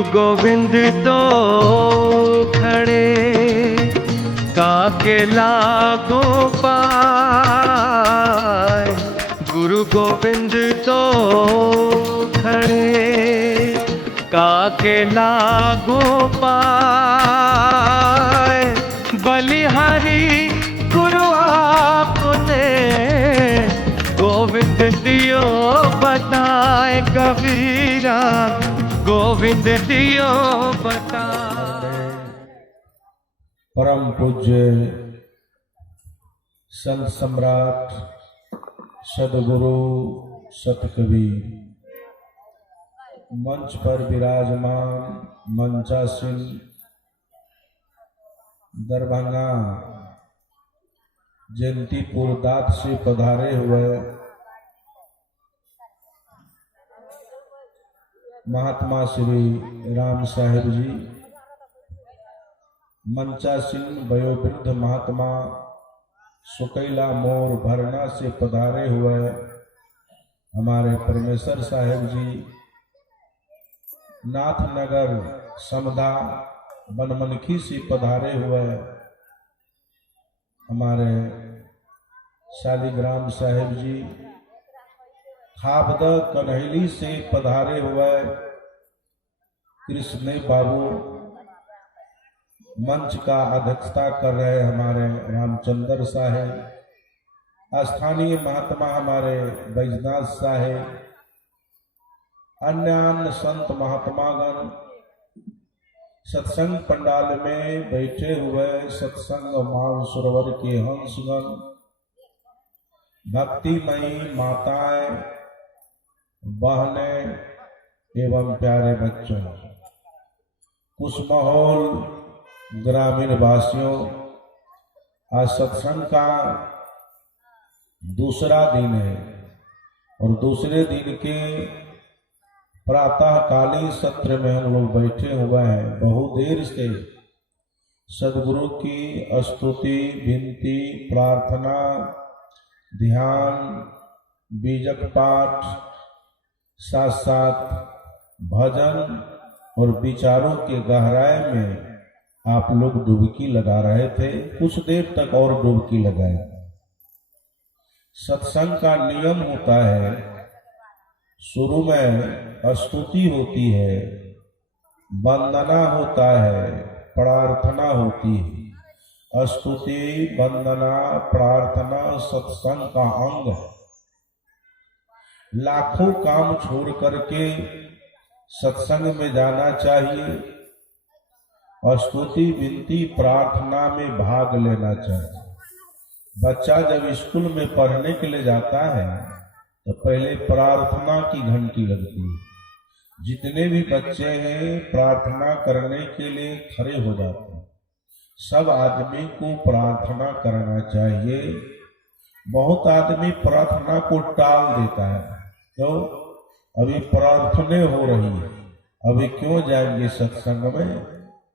गुरु गोविंद तो खड़े काके लागो पाए। गुरु गोविंद तो खड़े काके लागो पाए। बलिहारी गुरु आपने गोविंद दियो बताए। कबीरा गोविंद दियो बताए। परम पूज्य संत सम्राट सदगुरु सतकवि मंच पर विराजमान मंचासीन दरभंगा जयंतीपुर दात से पधारे हुए महात्मा श्री राम साहेब जी, मंचासीन वयोवृद्ध महात्मा सुकैला मोर भरना से पधारे हुए हमारे परमेश्वर साहेब जी, नाथनगर समधा बनमनखी से पधारे हुए हमारे शालिग्राम साहेब जी, खाबद कन्हैली से पधारे हुए कृष्ण बाबू, मंच का अध्यक्षता कर रहे हमारे रामचंद्र साहेब, स्थानीय महात्मा हमारे बैजनाथ साहेब, अन्य संत महात्मागण, सत्संग पंडाल में बैठे हुए सत्संग मानसरोवर के हंसगण, भक्तिमयी माताएं, बहनें एवं प्यारे बच्चों, कुशमहल ग्रामीण वासियों, आज सत्संग का दूसरा दिन है और दूसरे दिन के प्रातःकालीन सत्र में हम लोग बैठे हुए हैं। बहुत देर से सदगुरु की स्तुति, विनती, प्रार्थना, ध्यान, बीजक पाठ, साथ साथ भजन और विचारों के गहराई में आप लोग डुबकी लगा रहे थे। कुछ देर तक और डुबकी लगाए। सत्संग का नियम होता है, शुरू में स्तुति होती है, वंदना होता है, प्रार्थना होती है। स्तुति, वंदना, प्रार्थना सत्संग का अंग है। लाखों काम छोड़ करके सत्संग में जाना चाहिए। स्तुति, विनती, प्रार्थना में भाग लेना चाहिए। बच्चा जब स्कूल में पढ़ने के लिए जाता है तो पहले प्रार्थना की घंटी लगती है। जितने भी बच्चे हैं प्रार्थना करने के लिए खड़े हो जाते हैं। सब आदमी को प्रार्थना करना चाहिए। बहुत आदमी प्रार्थना को टाल देता है, तो अभी प्रार्थना हो रही है, अभी क्यों जाएंगे सत्संग में।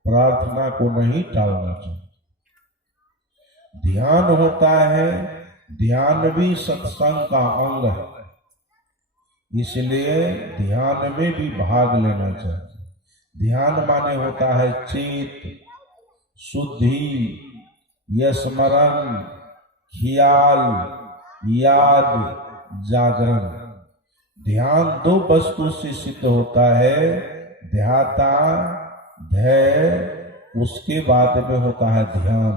प्रार्थना को नहीं टालना चाहिए। ध्यान होता है, ध्यान भी सत्संग का अंग है, इसलिए ध्यान में भी भाग लेना चाहिए। ध्यान माने होता है चित्त शुद्धि, स्मरण, ख्याल, याद, जागरण। ध्यान दो वस्तु से सिद्ध होता है, ध्याता, ध्येय, उसके बाद में होता है ध्यान।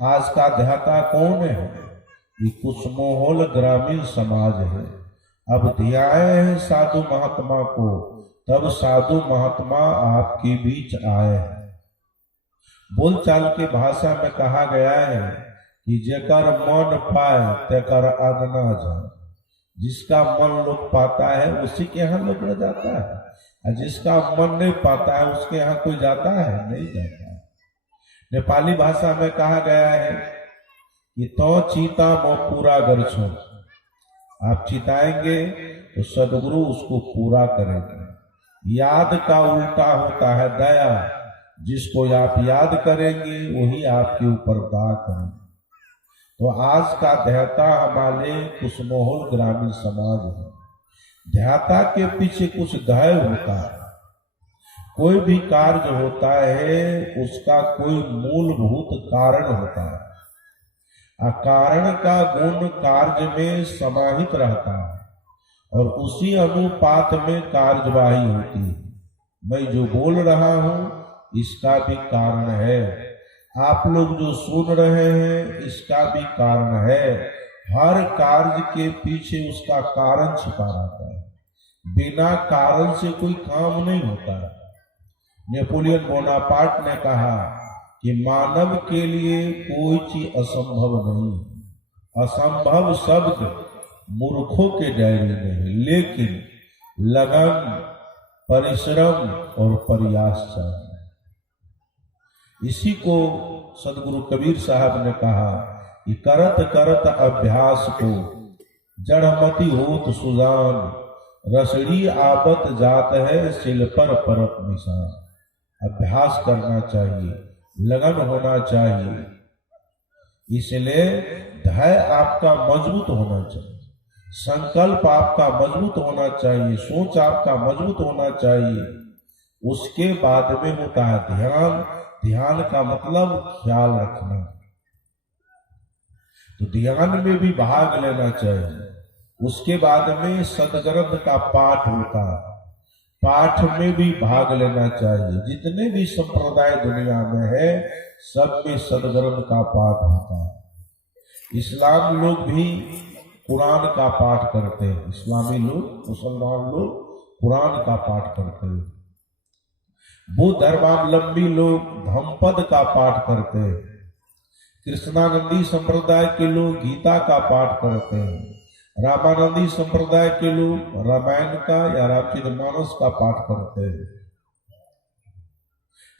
आज का ध्याता कौन है? ये कुशमोहल ग्रामीण समाज है। अब ध्याए हैं साधु महात्मा को, तब साधु महात्मा आपके बीच आए हैं। बोलचाल की भाषा में कहा गया है कि जेकर मन पाए तेकर आगना जाए। जिसका मन लोग पाता है उसी के यहाँ लोग न जाता है, और जिसका मन नहीं पाता है उसके यहाँ कोई जाता है? नहीं जाता है। नेपाली भाषा में कहा गया है कि तो चीता मो पूरा गरछो। आप चिताएंगे तो सदगुरु उसको पूरा करेंगे। याद का उल्टा होता है दया। जिसको आप याद करेंगे वही आपके ऊपर दया करेंगे। तो आज का ध्याता हमारे कुशमोहल ग्रामीण समाज है। ध्याता के पीछे कुछ ध्येय होता है। कोई भी कार्य होता है उसका कोई मूलभूत कारण होता है। कारण का गुण कार्य में समाहित रहता है और उसी अनुपात में कार्यवाही होती है। मैं जो बोल रहा हूं इसका भी कारण है, आप लोग जो सुन रहे हैं इसका भी कारण है। हर कार्य के पीछे उसका कारण छिपा रहता है, बिना कारण से कोई काम नहीं होता है। नेपोलियन बोनापार्ट ने कहा कि मानव के लिए कोई चीज असंभव नहीं, असंभव शब्द मूर्खों के डायरी में है, लेकिन लगन, परिश्रम और प्रयास चाहिए। इसी को सदगुरु कबीर साहब ने कहा कि करत करत अभ्यास को जड़मति होत सुजान, रसड़ी आपत जात है सिल पर परत निशान। अभ्यास करना चाहिए, लगन होना चाहिए, इसलिए धैर्य आपका मजबूत होना चाहिए, संकल्प आपका मजबूत होना चाहिए, सोच आपका मजबूत होना चाहिए। उसके बाद में होता है ध्यान। ध्यान का मतलब ख्याल रखना, तो ध्यान में भी भाग लेना चाहिए। उसके बाद में सदग्रंथ का पाठ होता है, पाठ में भी भाग लेना चाहिए। जितने भी संप्रदाय दुनिया में है सब में सदग्रंथ का पाठ होता है। इस्लाम लोग भी कुरान का पाठ करते हैं, इस्लामी लोग, मुसलमान लोग कुरान का पाठ करते हैं। बुद्ध धर्मावलंबी लोग धम्मपद का पाठ करते हैं। कृष्णानंदी संप्रदाय के लोग गीता का पाठ करते हैं। रामानंदी संप्रदाय के लोग रामायण का या रामचरितमानस का पाठ करते हैं।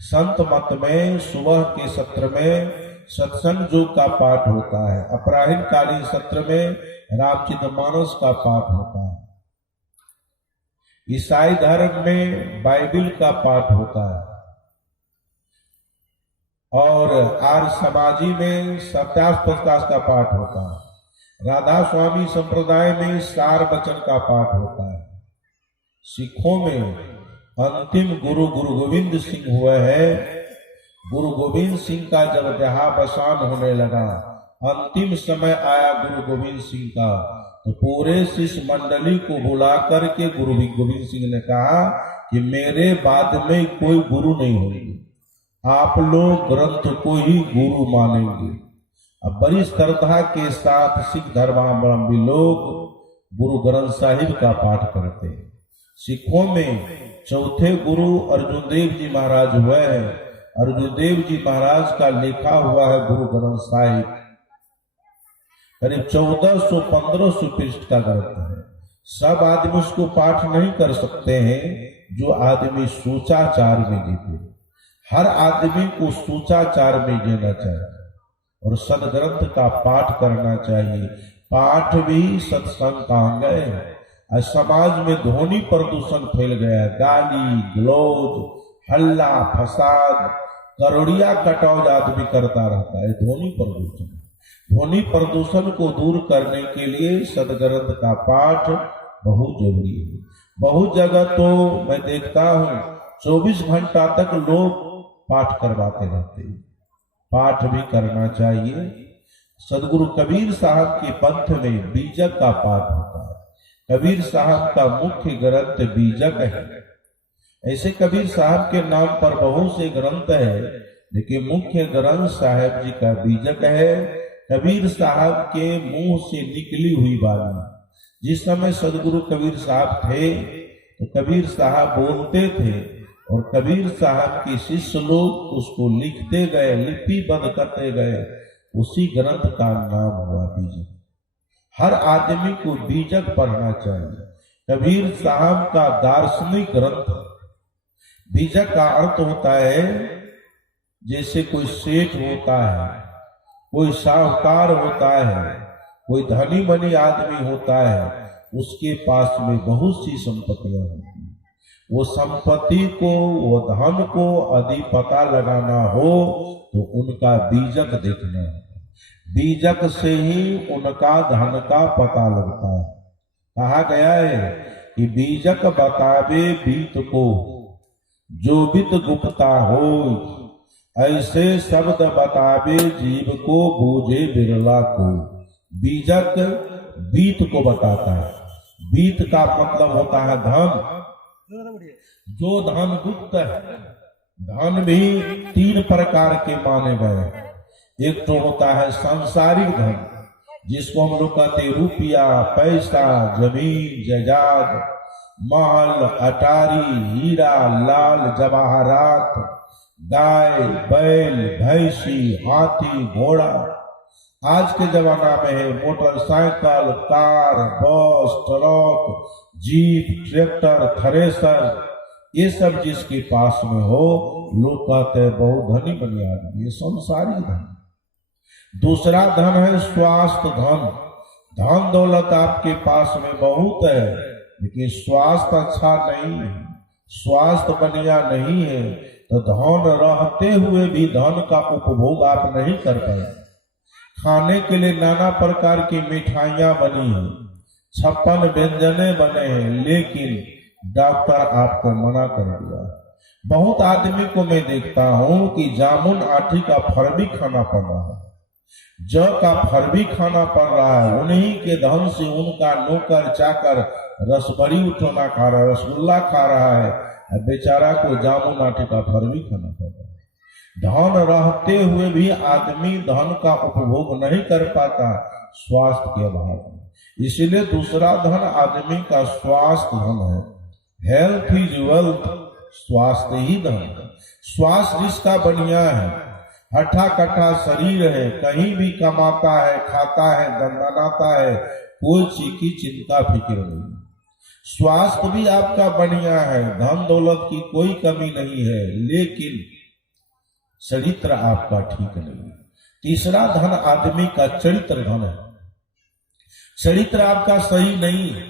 संत मत में सुबह के सत्र में सत्संग योग का पाठ होता है, अपराह्न कालीन सत्र में रामचरितमानस का पाठ होता है। ईसाई धर्म में बाइबिल का पाठ होता है और आर्य समाजी में सत्यास प्रकाश का पाठ होता है। राधा स्वामी संप्रदाय में सार वचन का पाठ होता है। सिखों में अंतिम गुरु गुरु गोविंद सिंह हुए हैं। गुरु गोविंद सिंह का जब देहावसान होने लगा, अंतिम समय आया गुरु गोविंद सिंह का, तो पूरे शिष्य मंडली को बुला करके गुरु गोविंद सिंह ने कहा कि मेरे बाद में कोई गुरु नहीं होंगे, आप लोग ग्रंथ को ही गुरु मानेंगे। अब बड़ी श्रद्धा के साथ सिख धर्मावलंबी लोग गुरु ग्रंथ साहिब का पाठ करते हैं। सिखों में चौथे गुरु अर्जुन देव जी महाराज हुए हैं। अर्जुन देव जी महाराज का लिखा हुआ है गुरु ग्रंथ साहिब, करीब 1400-1500 पृष्ठ का ग्रंथ है। सब आदमी उसको पाठ नहीं कर सकते हैं जो आदमी सूचाचार में जीते। हर आदमी को सूचाचार में जीना चाहिए और सदग्रंथ का पाठ करना चाहिए। पाठ भी सत्संग का अंग है। आज समाज में ध्वनि प्रदूषण फैल गया है, गाली गलौज, हल्ला फसाद, करोड़िया कटौज आदमी करता रहता है। ध्वनि प्रदूषण, ध्वनि प्रदूषण को दूर करने के लिए सदग्रंथ का पाठ बहुत जरूरी है। बहुत जगह तो मैं देखता हूँ 24 घंटा तक लोग पाठ करवाते रहते हैं। पाठ भी करना चाहिए। सदगुरु कबीर साहब के पंथ में बीजक का पाठ होता है। कबीर साहब का मुख्य ग्रंथ बीजक है। ऐसे कबीर साहब के नाम पर बहुत से ग्रंथ है, लेकिन मुख्य ग्रंथ साहब जी का बीजक है। कबीर साहब के मुंह से निकली हुई वाणी। जिस समय सदगुरु कबीर साहब थे तो कबीर साहब बोलते थे और कबीर साहब के शिष्य लोग उसको लिखते गए, लिपिबद्ध करते गए। उसी ग्रंथ का नाम हुआ बीजक। हर आदमी को बीजक पढ़ना चाहिए। कबीर साहब का दार्शनिक ग्रंथ। बीजक का अर्थ होता है जैसे कोई सेठ होता है, कोई साहूकार होता है, कोई धनी मनी आदमी होता है, उसके पास में बहुत सी संपत्तियां होती हैं। वो संपत्ति को, वो धन को यदि पता लगाना हो तो उनका बीजक देखना है। बीजक से ही उनका धन का पता लगता है। कहा गया है कि बीजक बतावे बीत को, जो बित गुप्ता हो, ऐसे शब्द बतावे जीव को, बूझे बिरला को। बीजक बीत को बताता है। बीत का मतलब होता है धन। जो धन गुप्त है, धन भी 3 प्रकार के माने गए हैं। एक तो होता है सांसारिक धन, जिसको हम लोग कहते हैं रुपया, पैसा, जमीन जायदाद, महल, अटारी, हीरा, लाल जवाहरात, गाय, बैल, भैंसी, हाथी, घोड़ा। आज के जमाना में है मोटरसाइकिल, कार, बस, ट्रक, जीप, ट्रैक्टर, थ्रेसर। ये सब जिसके पास में हो, लोग कहते हैं बहुत धनी बनी आदमी। ये संसारिक धन। दूसरा धन है स्वास्थ्य धन। धन दौलत आपके पास में बहुत है, लेकिन स्वास्थ्य अच्छा नहीं है, स्वास्थ्य बढ़िया नहीं है, तो धन रहते हुए भी धन का उपभोग आप नहीं कर पाए। खाने के लिए नाना प्रकार की मिठाइयां बनी हैं, 56 व्यंजने बने हैं, लेकिन डॉक्टर आपको मना कर दिया। बहुत आदमी को मैं देखता हूं कि जामुन आठी का फर भी खाना पड़ रहा है, जौ का फर भी खाना पड़ रहा है। उन्हीं के धन से उनका नौकर चाकर रसबड़ी उठोना खा रहा है, रसगुल्ला खा रहा है, बेचारा को जामुन आठी का फर भी खाना पड़ रहा है। धन रहते हुए भी आदमी धन का उपभोग नहीं कर पाता, स्वास्थ्य के अभाव में। इसलिए दूसरा धन आदमी का स्वास्थ्य धन है। हेल्थ इज वेल्थ, स्वास्थ्य ही धन है। स्वास्थ्य जिसका बढ़िया है, हठा कठा शरीर है, कहीं भी कमाता है, खाता है, दंदनाता है, कोई चीज की चिंता फिक्र नहीं। स्वास्थ्य भी आपका बढ़िया है, धन दौलत की कोई कमी नहीं है, लेकिन चरित्र आपका ठीक नहीं है। तीसरा धन आदमी का चरित्र धन है। चरित्र आपका सही नहीं है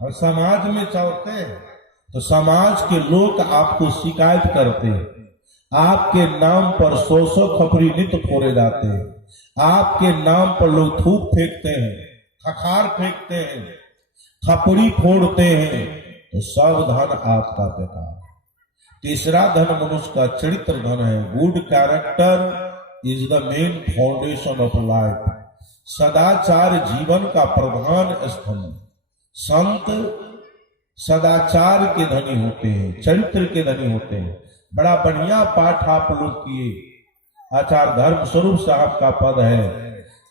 और समाज में चलते हैं तो समाज के लोग आपको शिकायत करते हैं, आपके नाम पर 100 खपरी नित्य फोड़े जाते हैं, आपके नाम पर लोग थूक फेंकते हैं, खखार फेंकते हैं, खपड़ी फोड़ते हैं, तो सब धन आपका बेकार। तीसरा धन मनुष्य का चरित्र धन है। Good character is the main foundation of life. सदाचार जीवन का प्रधान स्तंभ। संत सदाचार के धनी होते हैं, चरित्र के धनी होते हैं। बड़ा बढ़िया पाठ आप लोग किए। आचार्य धर्म स्वरूप साहब का पद है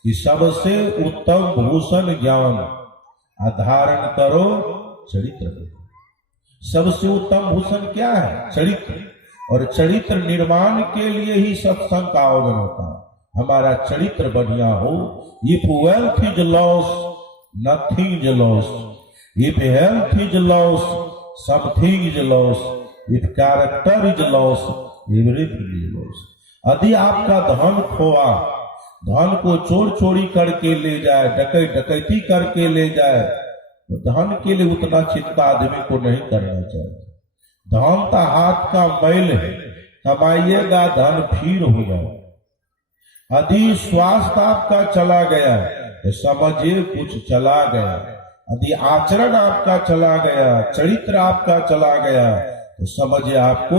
कि सबसे उत्तम भूषण ज्ञान, धारण करो चरित्र। सबसे उत्तम भूषण क्या है? चरित्र। और चरित्र निर्माण के लिए ही सत्संग का आयोजन होता है। हमारा चरित्र बढ़िया हो। If wealth is loss, nothing is loss. If health is loss, something is loss. If character is loss, everything is loss. यदि आपका धन खोआ, धन को चोर चोरी करके ले जाए, डकैती करके ले जाए, तो धन के लिए उतना चिंता आदमी को नहीं करना चाहिए। धन तो हाथ का मैल है, कमाइएगा धन फिर हो जाए। यदि स्वास्थ्य आपका चला गया तो समझिए कुछ चला गया। यदि आचरण आपका चला गया, चरित्र आपका चला गया, तो समझिए आपको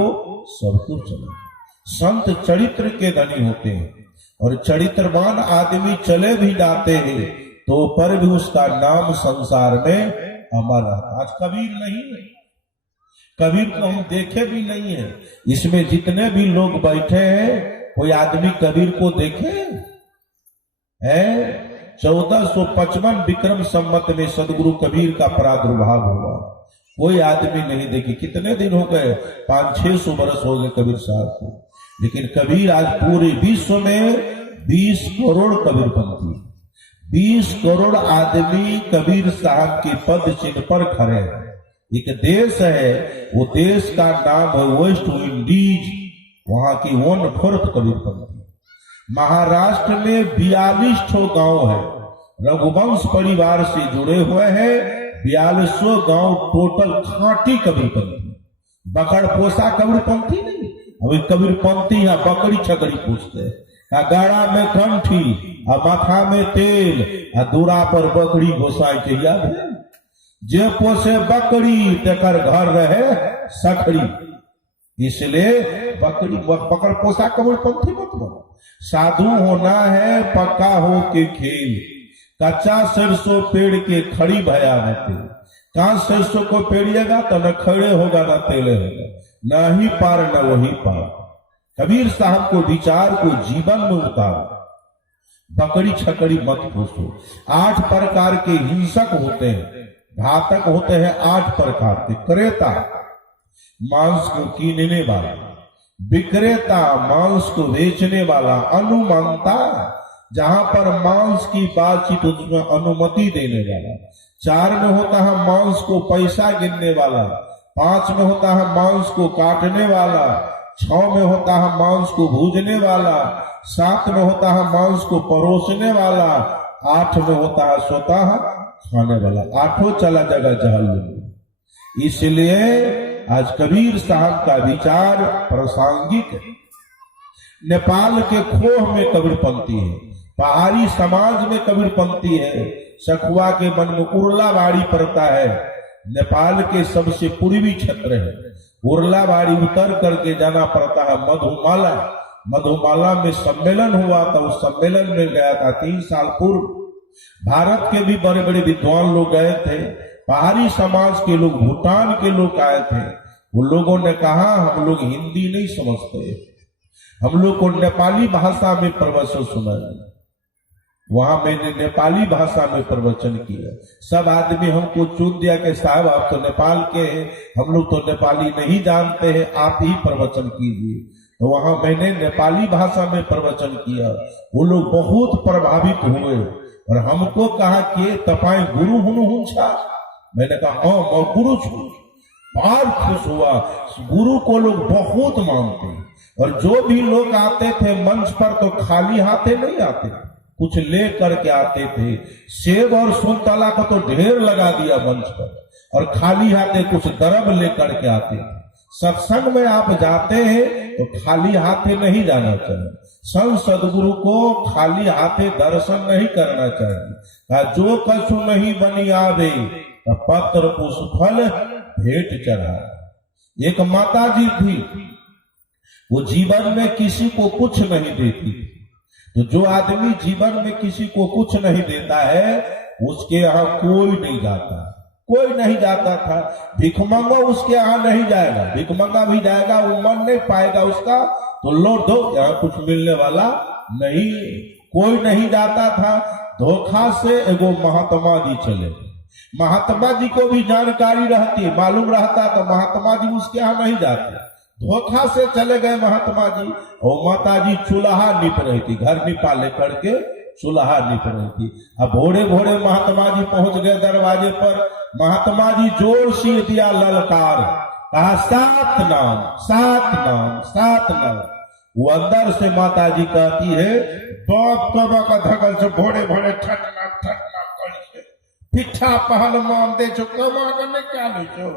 सब कुछ चला गया। संत चरित्र के धनी होते हैं और चरित्रवान आदमी चले भी जाते हैं तो पर भी उसका नाम संसार में अमर रहता। आज कबीर नहीं है, कबीर को हम देखे भी नहीं है। इसमें जितने भी लोग बैठे हैं, कोई आदमी कबीर को देखे है? 1455 विक्रम संवत में सदगुरु कबीर का प्रादुर्भाव हुआ। कोई आदमी नहीं देखे। कितने दिन हो गए? 500-600 वर्ष हो गए कबीर साहब को। लेकिन कबीर आज पूरे विश्व में 20 करोड़ कबीरपंथी, 20 करोड़ आदमी कबीर साहब के पद चिन्ह पर खड़े हैं। एक देश है, वो देश का नाम है वेस्ट इंडीज। वहां की 1/4 कबीरपंथी। महाराष्ट्र में 42 गांव है, रघुवंश परिवार से जुड़े हुए हैं। 42 गांव टोटल खांटी कबीरपंथी, बकड़ पोसा कबीरपंथी नहीं। अभी कबीरपंथी या बकरी छकड़ी पूछते हैं। गाड़ा में कंठी, माथा में तेल, दूरा पर बकरी गोसाई के याद है। जे पोसे बकरी तेकर घर रहे सखड़ी। इसलिए बकरा पोसा कबीरपंथी मत बनो। साधु होना है पक्का हो के खेल, कच्चा सरसों पेड़ के खड़ी भया न तेल। कहाँ सरसों को पेड़िएगा तो न खड़े होगा न तेले होगा, न ही पार न वही पार। कबीर साहब को विचार को जीवन में उतारो। बकरी छकड़ी मत पोसो। 8 प्रकार के हिंसक होते हैं, घातक होते हैं 8 प्रकार के। क्रेता मांस को कीनने वाला, विक्रेता मांस को बेचने वाला, अनुमानता जहां पर मांस की बातचीत उसमें अनुमति देने वाला। 4 में होता है मांस को पैसा गिनने वाला। 5 में होता है मांस को काटने वाला। 6 में होता है मांस को भूजने वाला। 7 में होता है मांस को परोसने वाला। 8 में होता है स्वतः खाने वाला। 8 चला जगह जहल। इसलिए आज कबीर साहब का विचार प्रासंगिक है। नेपाल के खोह में कबीरपंथी है, पहाड़ी समाज में कबीरपंथी है। सखुआ के मन में उर्लाबाड़ी पड़ता है, नेपाल के सबसे पूर्वी क्षेत्र है। उर्लाबाड़ी उतर करके जाना पड़ता है मधुमाला। मधुमाला में सम्मेलन हुआ था, उस सम्मेलन में गया था 3 साल पूर्व। भारत के भी बड़े बड़े विद्वान लोग गए थे, पहाड़ी समाज के लोग, भूटान के लोग आए थे। वो लोगों ने कहा हम लोग हिंदी नहीं समझते, हम लोग को नेपाली भाषा में प्रवचन सुनाइए। वहां मैंने नेपाली भाषा में प्रवचन किया। सब आदमी हमको चुन दिया कि साहब आप तो नेपाल के हैं, हम लोग तो नेपाली नहीं जानते हैं, आप ही प्रवचन कीजिए। तो वहां मैंने नेपाली भाषा में प्रवचन किया। वो लोग बहुत प्रभावित हुए और हमको कहा कि तपाई गुरु हुनु छा। मैंने कहा हाँ मैं गुरु छू। बहुत खुश हुआ। गुरु को लोग बहुत मानते हैं और जो भी लोग आते थे मंच पर तो खाली हाथे नहीं आते, कुछ ले करके आते थे। सेब और संतरा को तो ढेर लगा दिया मंच पर और खाली हाथे कुछ दरब लेकर के आते थे। सत्संग में आप जाते हैं तो खाली हाथे नहीं जाना चाहिए। संत सदगुरु को खाली हाथे दर्शन नहीं करना चाहिए। जो कछु नहीं बनी आवे पत्र पुष्प फल भेंट चढ़ा। एक माता जी थी, वो जीवन में किसी को कुछ नहीं देती। तो जो आदमी जीवन में किसी को कुछ नहीं देता है उसके यहाँ कोई नहीं जाता, कोई नहीं जाता था। भिखमंगा उसके यहाँ नहीं जाएगा, भिखमंगा भी जाएगा वो मन नहीं पाएगा उसका, तो लौट दो, यहाँ कुछ मिलने वाला नहीं। कोई नहीं जाता था। धोखा से एगो महात्मा जी चले। महात्मा जी को भी जानकारी रहती, मालूम रहता तो महात्मा जी उसके यहाँ नहीं जाते। धोखा से चले गए महात्मा जी और माता जी चूल्हा निप रही थी, घर निपा लेकर के चूल्हा निप रही थी। अब भोरे भोरे महात्मा जी पहुंच गए दरवाजे पर। महात्मा जी जोर से दिया ललकार, कहा 7 नाम 7 नाम 7 नाम। वो अंदर से माता जी कहती है बाप तबा का धगल से भोरे भोरे ठट नाम करे पिठा पहल मान दे छो कमा करने क्या ले छो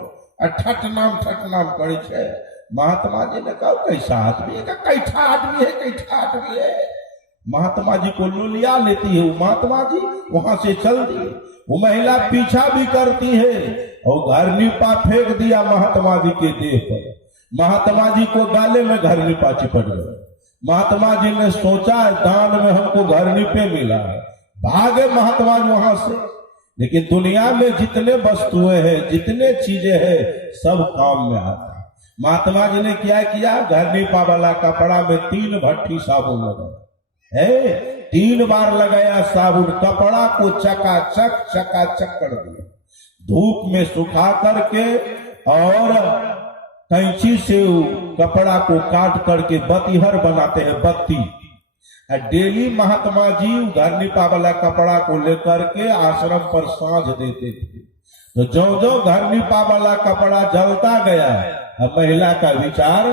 ठट नाम करे छे। महात्मा जी ने कहा कैसा आदमी है, कैठा आदमी है, कैठा आदमी है। महात्मा जी को लुलिया लेती है। वो महात्मा जी वहां से चल दिए। वो महिला पीछा भी करती है और घर निपा फेंक दिया महात्मा जी के देह पर। महात्मा जी को गाले में घर निपा चिपट गए। महात्मा जी ने सोचा दान में हमको घर निपे मिला है, भागे महात्मा जी वहां से। लेकिन दुनिया में जितने वस्तुएं हैं, जितने चीजें हैं, सब काम में आते। महात्मा जी ने क्या किया, घर निपा वाला कपड़ा में 3 भट्टी साबुन लगाया, 3 बार लगाया साबुन, कपड़ा को चकाचक कर दिया। धूप में सुखा करके और कैंची से कपड़ा को काट करके बत्तीहर बनाते हैं, बत्ती। डेली महात्मा जी घर निपा वाला कपड़ा को लेकर के आश्रम पर सांझ देते थे। तो जो घर निपा वाला कपड़ा जलता गया, अब महिला का विचार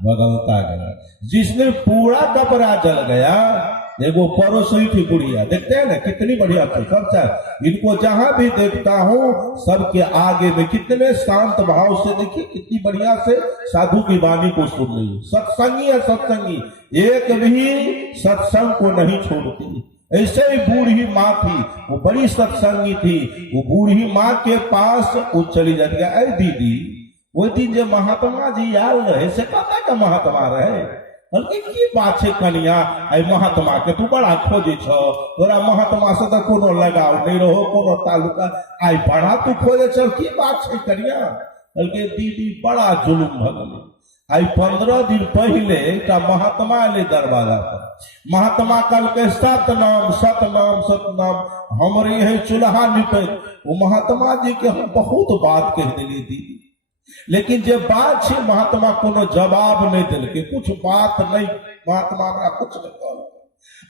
बदलता गया। जिसने पूरा कपड़ा जल गया, एगो पड़ोसी थी बुढ़िया, देखते हैं ना कितनी बढ़िया थी सब। इनको जहां भी देखता हूँ सबके आगे में कितने शांत भाव से, देखिए कितनी बढ़िया से साधु की वाणी को सुन रही है। सत्संगी है, सत्संगी, एक भी सत्संग को नहीं छोड़ती। ऐसे ही बूढ़ी माँ थी, वो बड़ी सत्संगी थी। वो बूढ़ी माँ के पास वो चली जाती है, अरे दीदी वो दिन जो महात्मा जी आयल रहे से कता का महात्मा रहे बल्कि की बात है कनिया आई महात्मा के तू बड़ा खोजे छ तोरा महात्मा से तो कोनो लगाव नहीं रहो कोनो तालुका आई बड़ा तू खोजे छ की बात है कनिया बल्कि दीदी बड़ा जुलुम भगले आई 15 दिन पहले एक महात्मा आए दरवाजा पर महात्मा कल के सतनाम सतनाम सतनाम हमारे यही चूल्हा निपे वो महात्मा जी के हम बहुत बात कह दिली दीदी लेकिन जब बात छे महात्मा कोनो जवाब नहीं दिल के कुछ बात नहीं महात्मा हमरा कुछ नहीं कहल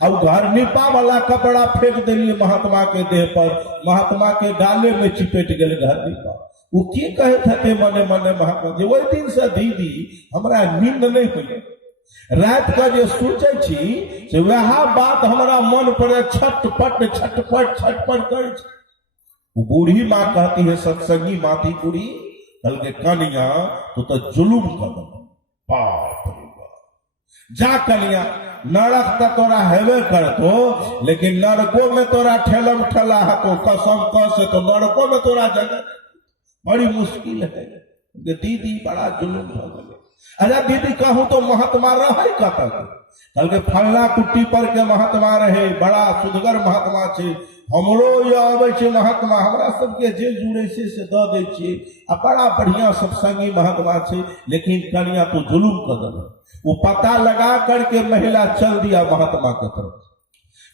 अब घर निपा वाला कपड़ा फेंक दिलिए महात्मा के देह पर महात्मा के गाले में चिपेट गए घर निपा वो की कहे थे मने मने महात्मा जी वही दिन से दीदी हमरा नींद नहीं हुई रात का जो सोचे छी से वह बात हमारा मन पर छटपट छटपट छटपट करे वो बूढ़ी माँ कहती है सत्संगी माती बूढ़ी कल के कनिया तो जुलुम कर बाप जा कनिया नरक तो तोरा हेवे कर तो लेकिन नरकों में तोरा ठेलम ठेला है तो कसम कस तो नरकों में तोरा जगह बड़ी मुश्किल है दीदी बड़ा जुलुम हो गए अच्छा दीदी कहूं तो महात्मा रहे कतल कल के फलना कुट्टी पर के महात्मा रहे बड़ा सुदगर महात्मा छे हमरो ये आवे छे महात्मा हमरा सबके जे जुड़े से द दे छे आ बड़ा बढ़िया सत्संगी महात्मा छे लेकिन कनिया तो जुलुम कर दल वो पता लगा करके महिला चल दिया महात्मा की तरफ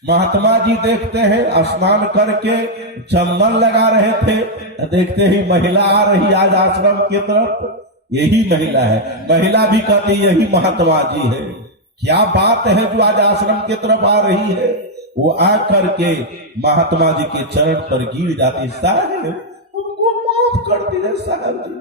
महात्मा जी देखते हैं स्नान करके चंदन लगा रहे थे देखते ही महिला आ रही आज आश्रम की तरफ यही महिला है महिला भी कहती यही महात्मा जी है क्या बात है जो आज आश्रम की तरफ आ रही है वो आ करके महात्मा जी के चरण पर गिर जाती साहब हमको माफ कर दीजिए साहब जी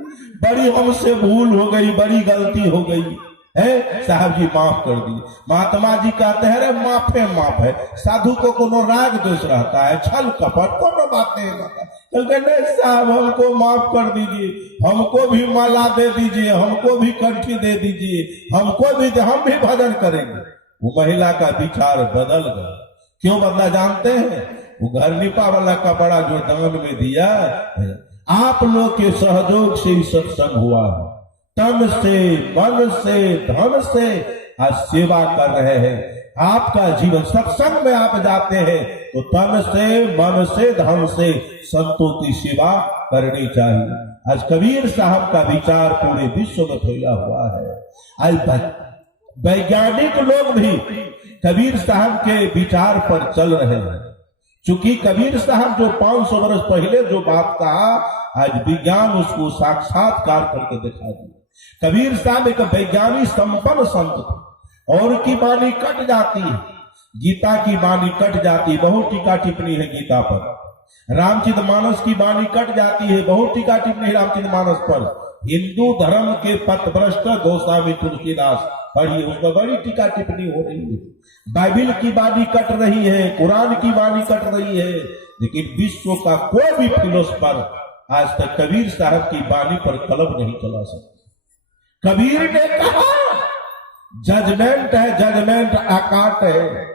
बड़ी हमसे भूल हो गई बड़ी गलती हो गई है साहब जी माफ कर दिए महात्मा जी कहते हैं रे माफे माफ है साधु को कोनो राग दोष रहता है छल कपट कोनो बात नहीं रहता नहीं साहब हमको माफ कर दीजिए हमको भी माला दे दीजिए हमको भी कंठी दे दीजिए हमको भी हम भी भजन करेंगे वो महिला का विचार बदल गया क्यों बदला जानते हैं वो घर निपा वाला कपड़ा जो दान में दिया आप लोग के सहयोग से ही सत्संग हुआ है तन से मन से धन से आज सेवा कर रहे हैं आपका जीवन सत्संग में आप जाते हैं तो तन से मन से धन से संतों की सेवा करनी चाहिए आज कबीर साहब का विचार पूरे विश्व में फैला हुआ है आज वैज्ञानिक लोग भी कबीर साहब के विचार पर चल रहे हैं चूंकि कबीर साहब जो 500 वर्ष पहले जो बात कहा आज विज्ञान उसको साक्षात्कार करके दिखा दिया कबीर साहब एक वैज्ञानिक संपन्न संत थे और की वाणी कट जाती है गीता की वाणी कट जाती है बहुत टीका टिप्पणी है गीता पर रामचरितमानस की वाणी कट जाती है बहुत टीका टिप्पणी रामचरितमानस पर हिंदू धर्म के पथभ्रष्ट गोस्वामी तुलसीदास पढ़िए उस पर बड़ी टीका टिप्पणी हो रही है बाइबिल की वाणी कट रही है कुरान की वाणी कट रही है लेकिन विश्व का कोई भी फिलोसफर आज तक कबीर साहब की वाणी पर कलम नहीं चला सकता कबीर ने कहा जजमेंट है जजमेंट आकाट है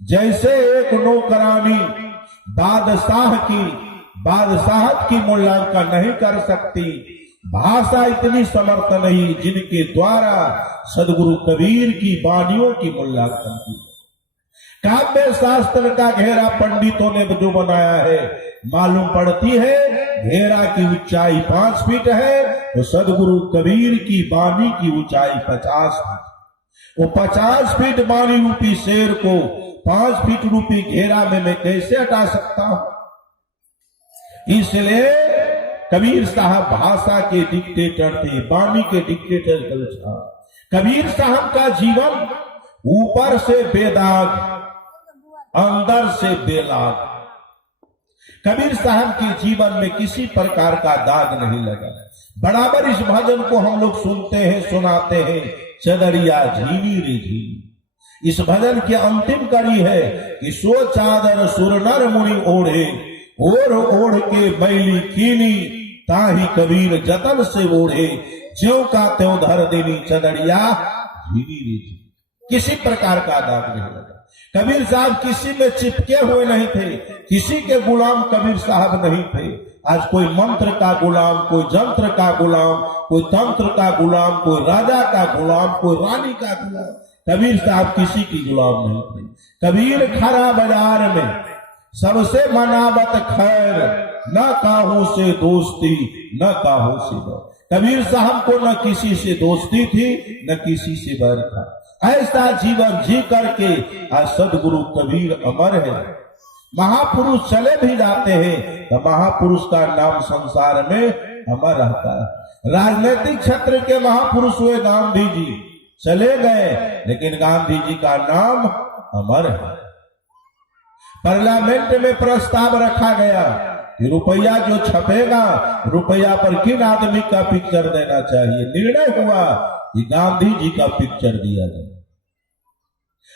जैसे एक नौकरानी बादशाहत की मूल्यांकन नहीं कर सकती भाषा इतनी समर्थ नहीं जिनके द्वारा सदगुरु कबीर की वाणियों की मूल्यांकन की काव्य शास्त्र का घेरा पंडितों ने जो बनाया है मालूम पड़ती है घेरा की ऊंचाई 5 फीट है तो सदगुरु कबीर की वाणी की ऊंचाई 50 फीट वो 50 फीट वाणी रूपी शेर को 5 फीट रूपी घेरा में मैं कैसे हटा सकता हूं इसलिए कबीर साहब भाषा के डिक्टेटर थे वाणी के डिक्टेटर कबीर साहब का जीवन ऊपर से बेदाग अंदर से बेलाग कबीर साहब के जीवन में किसी प्रकार का दाग नहीं लगा बराबर इस भजन को हम लोग सुनते हैं सुनाते हैं चदरिया झीनी रे झीनी इस भजन की अंतिम कड़ी है कि सो चादर सुरनर मुनि ओढ़े ओढ़ के मैली कीनी ताही कबीर जतन से ओढ़े ज्यों का त्यों धर देनी चदरिया झीनी रे झीनी किसी प्रकार का दाग नहीं लगा कबीर साहब किसी में चिपके हुए नहीं थे किसी के गुलाम कबीर साहब नहीं थे आज कोई मंत्र का गुलाम, कोई जंत्र का गुलाम, कोई तंत्र का गुलाम, कोई राजा का गुलाम, कोई रानी का गुलाम। कबीर साहब किसी की गुलाम नहीं थे। कबीर खरा बाजार में सबसे मनावत खैर, न काहू से दोस्ती न काहू से बैर। कबीर साहब को न किसी से दोस्ती थी न किसी से बैर था। ऐसा जीवन जी करके आज सदगुरु कबीर अमर है। महापुरुष चले भी जाते हैं तो महापुरुष का नाम संसार में अमर रहता है। राजनीतिक क्षेत्र के महापुरुष हुए गांधी जी, चले गए लेकिन गांधी जी का नाम अमर है। पार्लियामेंट में प्रस्ताव रखा गया कि रुपया जो छपेगा, रुपया पर किन आदमी का पिक्चर देना चाहिए। निर्णय हुआ कि गांधी जी का पिक्चर दिया जाए।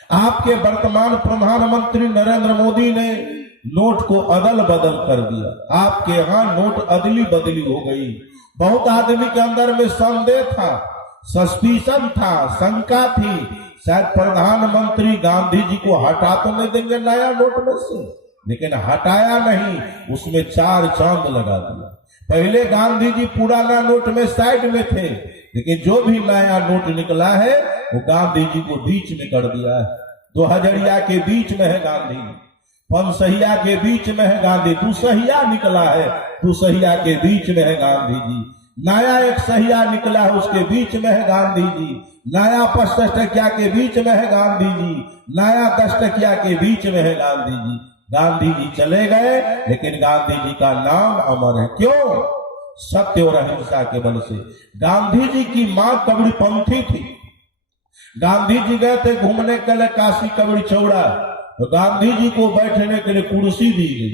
आपके वर्तमान प्रधानमंत्री नरेंद्र मोदी ने नोट को अदल बदल कर दिया। आपके यहाँ नोट अदली बदली हो गई। बहुत आदमी के अंदर में संदेह था, सस्पिशन था, शंका थी, शायद प्रधानमंत्री गांधी जी को हटा तो नहीं देंगे नया नोट में से, लेकिन हटाया नहीं, उसमें 4 चांद लगा दिया। पहले गांधी जी पुराना नोट में साइड में थे, लेकिन जो भी नया नोट निकला है वो गांधी जी को बीच में कर दिया है। 2000 के बीच में है गांधी, 500 के बीच में है गांधी, 200 निकला है, 200 के बीच में है गांधी जी। नया 100 निकला है, उसके बीच में है गांधी जी। नया 50 टकिया के बीच में है गांधी जी। नया 10 टकिया के बीच में है गांधी जी। गांधी जी चले गए लेकिन गांधी जी का नाम अमर है। क्यों? सत्य और अहिंसा के बल से। गांधी जी की मां कबीरपंथी थी। गांधी जी गए थे घूमने के लिए काशी कबीर चौड़ा, तो गांधी जी को बैठने के लिए कुर्सी दी गई।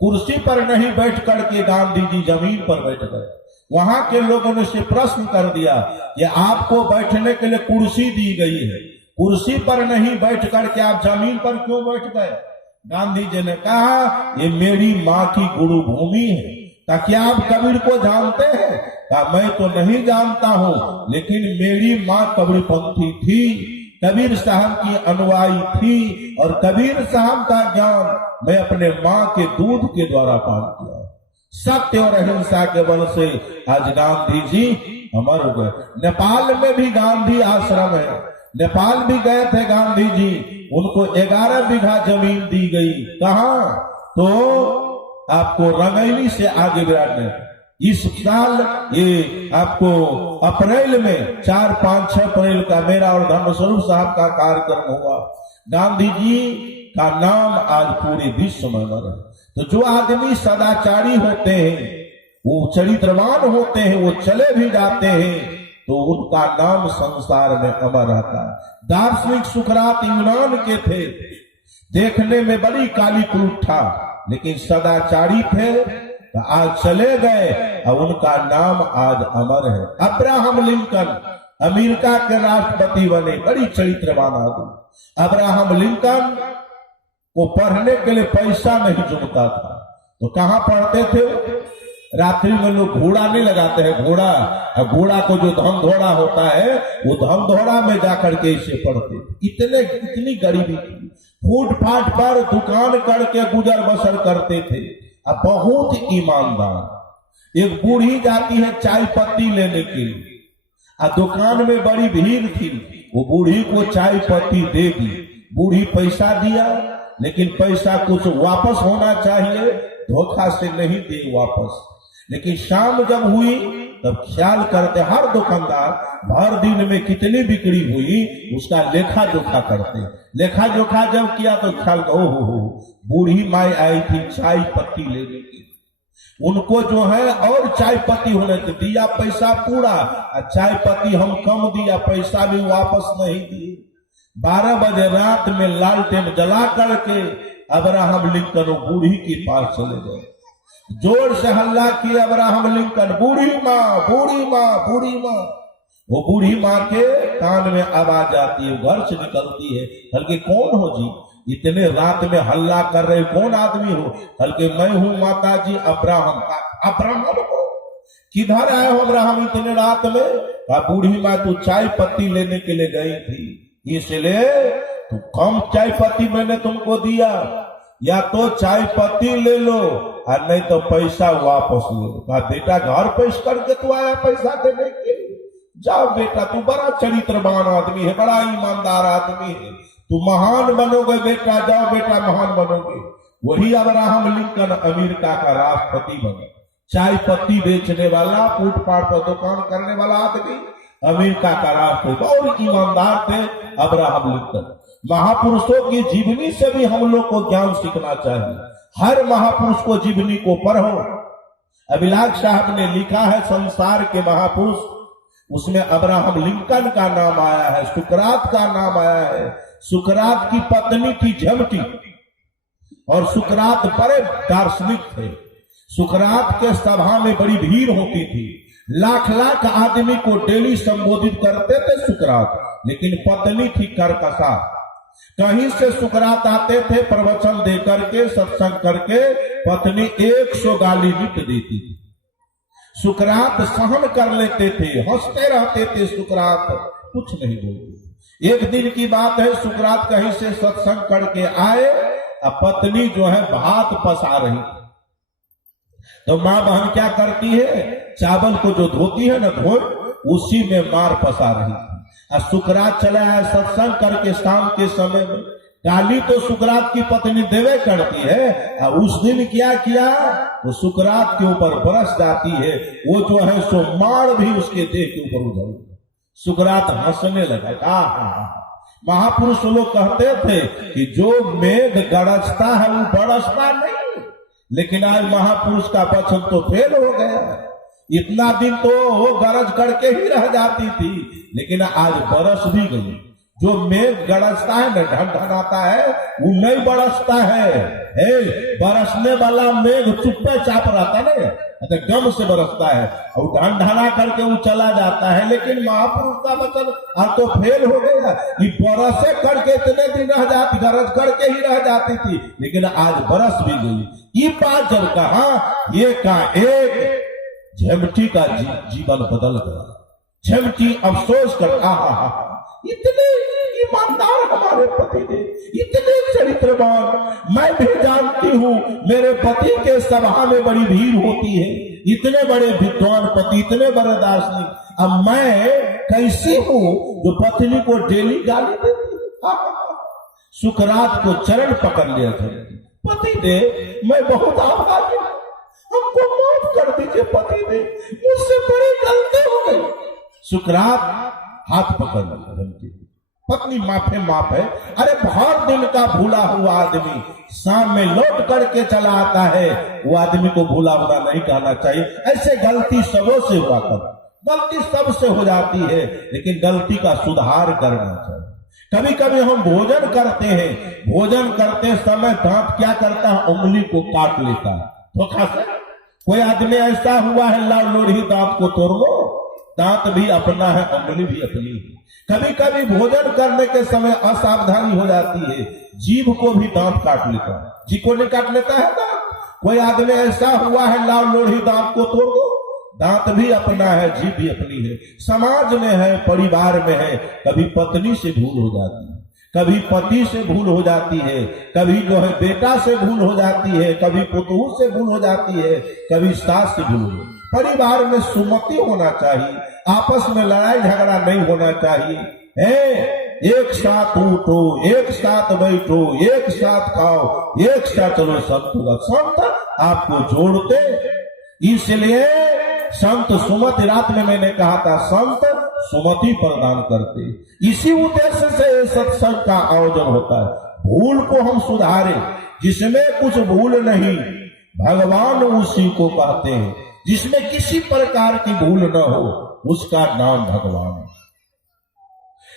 कुर्सी पर नहीं बैठ करके गांधी जी जमीन पर बैठ गए। वहां के लोगों ने से प्रश्न कर दिया कि आपको बैठने के लिए कुर्सी दी गई है, कुर्सी पर नहीं बैठ करके आप जमीन पर क्यों बैठ गए? गांधी जी ने कहा ये मेरी माँ की गुरु भूमि है। क्या आप कबीर को जानते हैं? कहा मैं तो नहीं जानता हूँ, लेकिन मेरी माँ कबीरपंथी थी, कबीर साहब की अनुयायी थी, और कबीर साहब का ज्ञान मैं अपने माँ के दूध के द्वारा पान किया। सत्य और अहिंसा के बल से आज गांधी जी अमर हो गए। नेपाल में भी गांधी आश्रम है। नेपाल भी गए थे गांधी जी, उनको 11 बीघा जमीन दी गई। कहा? तो आपको रंगैली से आगे बढ़ने इस साल ये आपको अप्रैल में 4, 5, 6 अप्रैल का मेरा और धर्मस्वरूप साहब का कार्यक्रम हुआ। गांधी जी का नाम आज पूरे विश्व में है। तो जो आदमी सदाचारी होते हैं, वो चरित्रवान होते हैं, वो चले भी जाते हैं तो उनका नाम संसार में अमर रहता है। दार्शनिक सुकरात यूनान के थे, देखने में बड़ी काली क्रूर था, लेकिन सदाचारी थे, तो आज चले गए और उनका नाम आज अमर है। अब्राहम लिंकन अमेरिका के राष्ट्रपति बने, बड़ी चरित्रवान आदमी। अब्राहम लिंकन को पढ़ने के लिए पैसा नहीं जुटता था, तो कहाँ पढ़ते थे? रात्रि में लोग घोड़ा नहीं लगाते हैं, घोड़ा को जो धम धोड़ा होता है वो धम धोड़ा में जाकर के इसे पढ़ते थे। इतनी गरीबी थी, फुटपाथ पर दुकान करके गुजर बसर करते थे। अब बहुत ईमानदार एक बूढ़ी जाती है चाय पत्ती लेने के लिए, और दुकान में बड़ी भीड़ थी, वो बूढ़ी को चाय पत्ती दे दी। बूढ़ी पैसा दिया, लेकिन पैसा कुछ वापस होना चाहिए, धोखा से नहीं दे वापस। लेकिन शाम जब हुई तब ख्याल करते हर दुकानदार भर दिन में कितनी बिक्री हुई उसका लेखा जोखा करते। लेखा जोखा जब किया तो ख्याल हो बूढ़ी माई आई थी चाय पत्ती लेने की, उनको जो है और चाय पत्ती होने तो दिया पैसा पूरा, और चाय पत्ती हम कम दिया, पैसा भी वापस नहीं दिए। 12 बजे रात में लालटेन जला करके अब्राहम लिंकन बूढ़ी के पास चले गए। जोर से हल्ला किया अब्राहम लिंकन, बूढ़ी माँ, बूढ़ी माँ, बूढ़ी माँ। वो बूढ़ी माँ के कान में आवाज आती है, घर से निकलती है। हल्के कौन हो जी, इतने रात में हल्ला कर रहे, कौन आदमी हो? हल्के मैं हूँ माता जी अब्राहम। अब्राहम हो? किधर आए हो अब्राहम इतने रात में? बूढ़ी माँ तू चाय पत्ती लेने के लिए गई थी, इसलिए तो कम चाय पत्ती मैंने तुमको दिया। या तो चाय पत्ती ले लो और नहीं तो पैसा वापस ले लो। कहा बेटा घर पेश करके तू आया पैसा देने के लिए, जाओ बेटा तू बड़ा चरित्रवान आदमी है, बड़ा ईमानदार आदमी है, तू महान बनोगे बेटा, जाओ बेटा महान बनोगे। वही अब्राहम लिंकन अमेरिका का राष्ट्रपति बने, चाय पत्ती बेचने वाला, फुटपाथ पर दुकान करने वाला आदमी अमेरिका का राष्ट्रपति, और ईमानदार थे अब्राहम लिंकन। महापुरुषों की जीवनी से भी हम लोग को ज्ञान सीखना चाहिए। हर महापुरुष को जीवनी को पढ़ो। अभिलाष साहब ने लिखा है संसार के महापुरुष, उसमें अब्राहम लिंकन का नाम आया है, सुकरात का नाम आया है। सुकरात की पत्नी थी झमटी, और सुकरात बड़े दार्शनिक थे। सुकरात के सभा में बड़ी भीड़ होती थी, लाख लाख आदमी को डेली संबोधित करते थे सुकरात, लेकिन पत्नी थी कर्कशा। कहीं से सुकरात आते थे प्रवचन दे करके, सत्संग करके, पत्नी 100 गाली नित देती थी। सुकरात सहन कर लेते थे, हंसते रहते थे, सुकरात कुछ नहीं बोलते। एक दिन की बात है, सुकरात कहीं से सत्संग करके आए, अब पत्नी जो है भात पसा रही थी। तो माँ बहन क्या करती है, चावल को जो धोती है ना धो, उसी में मार पसा रही थी। और सुकरात चला है सत्संग करके शाम के समय में, गाली तो सुकरात की पत्नी देवे करती है। और उस दिन क्या किया, तो सुकरात के ऊपर बरस जाती है, वो जो है सो मार भी उसके देह के ऊपर उधर। सुकरात हंसने लगा। महापुरुष लोग कहते थे कि जो मेघ गरजता है वो बरसता नहीं, लेकिन आज महापुरुष का वचन तो फेल हो गया। इतना दिन तो वो गरज करके ही रह जाती थी, लेकिन आज बरस भी गई। जो मेघ गरजता है न, ढनढनाता है, वो नहीं बरसता है। बरसने वाला मेघ चुप्पे चाप रहता है, गम से बरसता है, और ढनढना करके वो चला जाता है। लेकिन महापुरुष का वचन अब तो फेल हो गया। ये बरसे करके इतने दिन रह जाती, गरज करके ही रह जाती थी, लेकिन आज बरस भी गई। ये बात जब कहा, ये का एक झमटी का जीवन बदल गया। झमटी अफसोस कर, इतने ईमानदार हमारे पति ने, इतने चरित्रवान। मैं भी जानती हूँ मेरे पति के सभा में बड़ी भीड़ होती है, इतने बड़े विद्वान पति, इतने बड़े दार्शनिक। अब मैं कैसी हूँ जो पत्नी को डेली गाली देती है। सुकरात को चरण पकड़ लिया था पति ने, मैं बहुत आभारी हूँ, हमको माफ कर दीजिए पति ने, मुझसे बड़ी गलती हो गई। सुकरात हाथ पकड़ लिया, पत्नी माफे माफ है। अरे बहुत दिन का भूला हुआ आदमी शाम में लौट करके चला आता है, वो आदमी को भूला हुआ नहीं कहना चाहिए। ऐसे गलती सबों से हुआ कर, गलती सबसे हो जाती है, लेकिन गलती का सुधार करना चाहिए। कभी कभी हम भोजन करते हैं, भोजन करते समय दांत क्या करता है, उंगली को काट लेता है धोखा से। कोई आदमी ऐसा हुआ है, लाओ लोढ़ी दांत को तोड़ लो, दांत भी अपना है, उंगली भी अपनी है। कभी कभी भोजन करने के समय असावधानी हो जाती है, जीभ को भी दांत काट लेता है। जीभ को नहीं काट लेता है दांत। कोई आदमी ऐसा हुआ है, लाओ लोढ़ी दांत को तोड़ दो, दांत भी अपना है, जीभ भी अपनी है। समाज में है, परिवार में है, कभी पत्नी से भूल हो जाती है, कभी पति से भूल हो जाती है, कभी जो है बेटा से भूल हो जाती है, कभी पुतहू से भूल हो जाती है, कभी सास से भूल हो। परिवार में सुमति होना चाहिए, आपस में लड़ाई झगड़ा नहीं होना चाहिए। एक साथ उठो, एक साथ बैठो, एक साथ खाओ, एक साथ चलो। संत आपको जोड़ते, इसलिए संत सुमति, रात में मैंने कहा था संत सुमति प्रदान करते। इसी उद्देश्य से सत्संग का आयोजन होता है। भूल को हम सुधारे, जिसमें कुछ भूल नहीं भगवान उसी को कहते हैं। जिसमें किसी प्रकार की भूल न हो उसका नाम भगवान।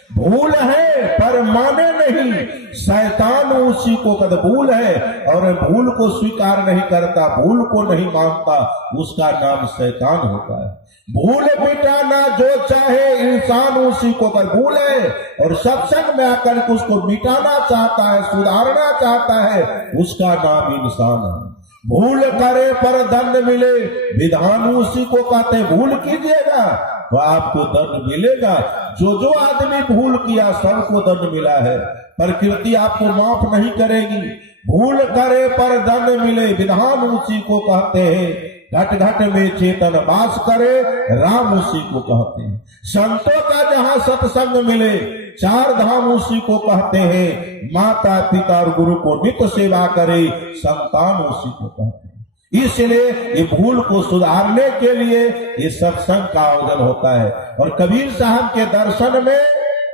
भूल है पर माने नहीं, शैतान उसी को कद भूल है, और भूल को स्वीकार नहीं करता, भूल को नहीं मानता, उसका नाम शैतान होता है। भूल मिटाना जो चाहे इंसान उसी को कर भूल है, और सत्संग में आकर के उसको मिटाना चाहता है, सुधारना चाहता है, उसका नाम इंसान है। भूल करे पर दंड मिले, विधान उसी को कहते। भूल कीजिएगा तो आपको दंड मिलेगा। जो जो आदमी भूल किया सबको दंड मिला है। प्रकृति आपको माफ नहीं करेगी। भूल करे पर दंड मिले, विधान उसी को कहते हैं। घट घट में चेतन वास करे, राम उसी को कहते हैं। संतों का जहां सत्संग मिले, चार धाम उसी को कहते हैं। माता पिता और गुरु को नित्य सेवा करे, संतान उसी को कहते हैं। इसलिए ये भूल को सुधारने के लिए ये सत्संग का आयोजन होता है। और कबीर साहब के दर्शन में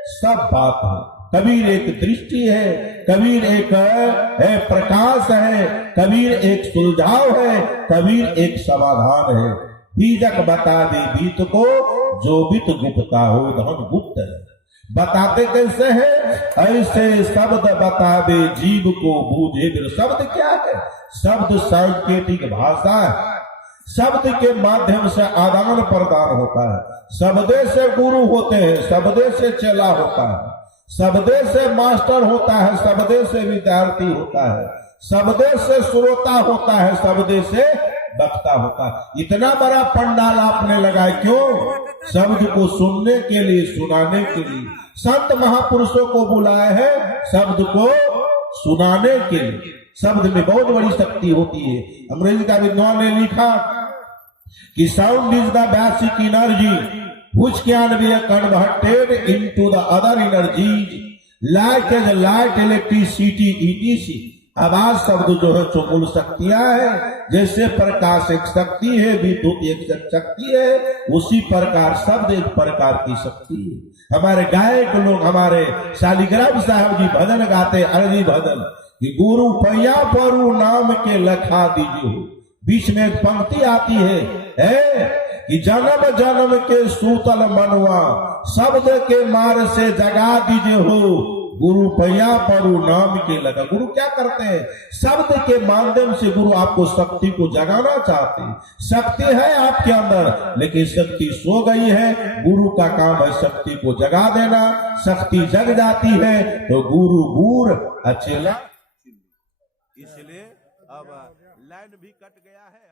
सब बात है। कबीर एक दृष्टि है, कबीर एक प्रकाश है, कबीर एक सुलझाव है, कबीर एक समाधान है। बीजक बता दे बीत को, जो बीत गुप्ता हो धन गुप्त है। बताते कैसे है? ऐसे शब्द बता दे जीव को बूझे। शब्द क्या है? शब्द सांकेतिक भाषा है। शब्द के माध्यम से आदान प्रदान होता है। शब्दे से गुरु होते हैं, शब्दे से चेला होता है, शब्दे से मास्टर होता है, शब्दे से विद्यार्थी होता है, शब्दे से श्रोता होता है, शब्दे से वक्ता होता है। इतना बड़ा पंडाल आपने लगाया क्यों? शब्द को सुनने के लिए, सुनाने के लिए। संत महापुरुषों को बुलाया है शब्द को सुनाने के लिए। शब्द में बहुत बड़ी शक्ति होती है। अंग्रेजी का विद्वान ने लिखा कि sound is the basic energy which can be converted into the other energies like as light, electricity, etc. आवाज शब्द जो है जो मूल शक्तियां है। जैसे प्रकाश एक शक्ति है, विद्युत एक शक्ति है, उसी प्रकार शब्द एक प्रकार की शक्ति है। हमारे गायक लोग, हमारे शालिग्राम साहब जी भजन गाते, अरजी भजन कि गुरु पैया परू नाम के लखा दीजिए। बीच में एक पंक्ति आती है कि जन्म जन्म के सूतल मनवा, शब्द के मार से जगा दीजिए हो। गुरु पैया परू नाम के लगा। गुरु क्या करते हैं? शब्द के माध्यम से गुरु आपको शक्ति को जगाना चाहते हैं। शक्ति है आपके अंदर, लेकिन शक्ति सो गई है। गुरु का काम है शक्ति को जगा देना। शक्ति जग जाती है तो गुरु गुर अचेला। इसलिए अब लाइन भी कट गया है।